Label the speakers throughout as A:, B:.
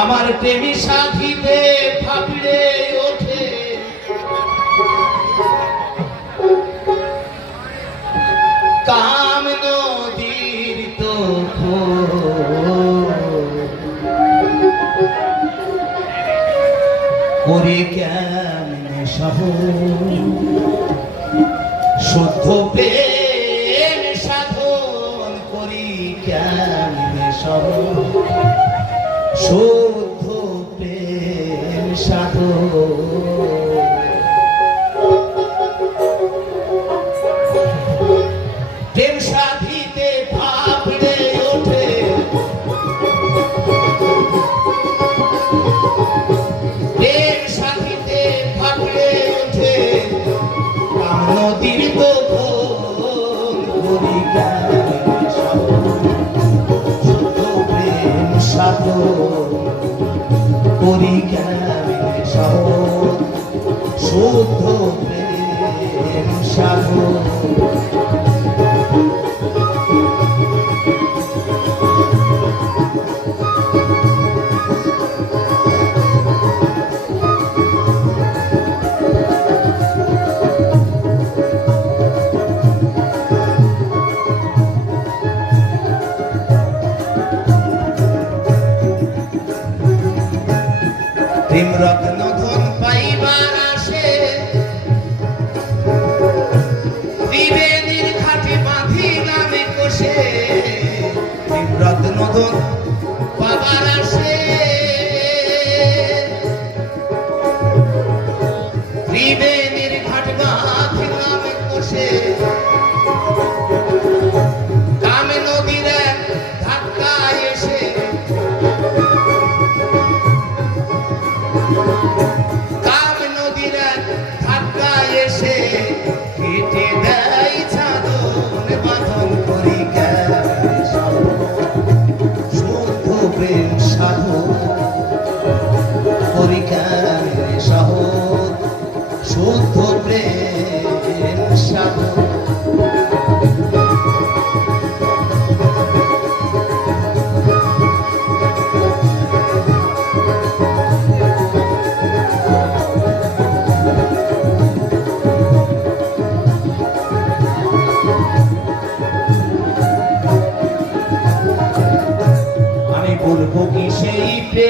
A: আমার প্রেমী সাথীতে ফাপড়ে ওঠে। কাম নদীর তো করে কেমনে শুদ্ধ প্রেম সাধন করি কেমনে সহ শুদ্ধ প্রেম সাধন করি সাধন শুদ্ধ সাধন প্রেম রত্ন ধন পাইবার আসে। ত্রিবেদীর ঘাটে বাঁধি নামে কষে। ভীমরত্ন ধন পাবার আসে। ত্রিবেণীর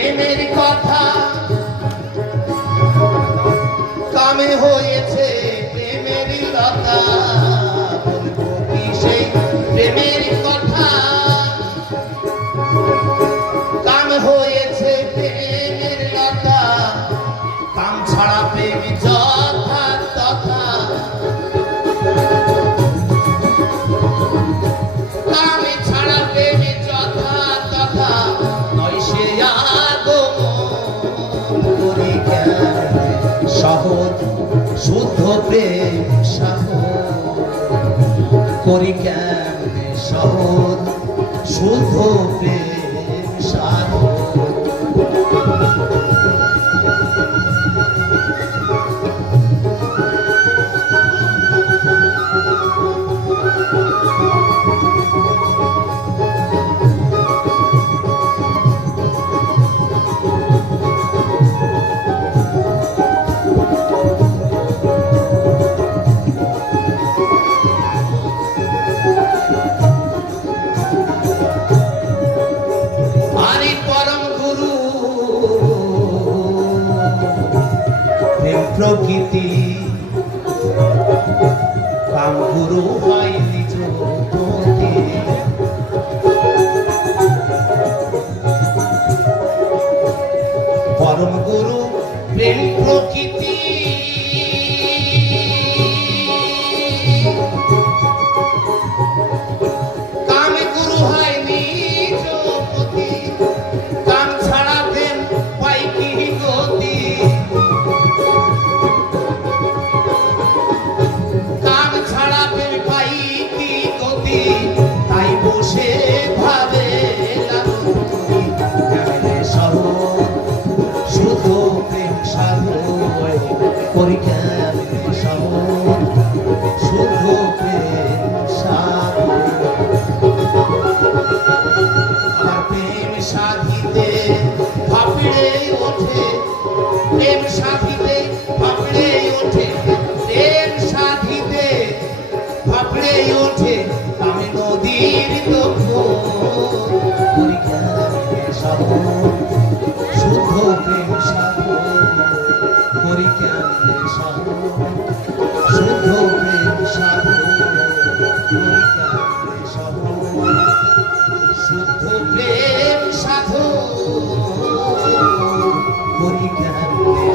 A: প্রেমের কথা। কামে হয়েছে প্রেমের লতা। সহজ শুদ্ধ প্রেম সহজ করি কেমনে সহজ শুদ্ধ প্রেম। প্রকৃতি। কামগুরু হয় নিজ পরিজ্ঞান শুভ প্রেম সাধু। আমার প্রেম সাধিতে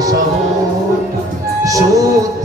A: সহ সত্য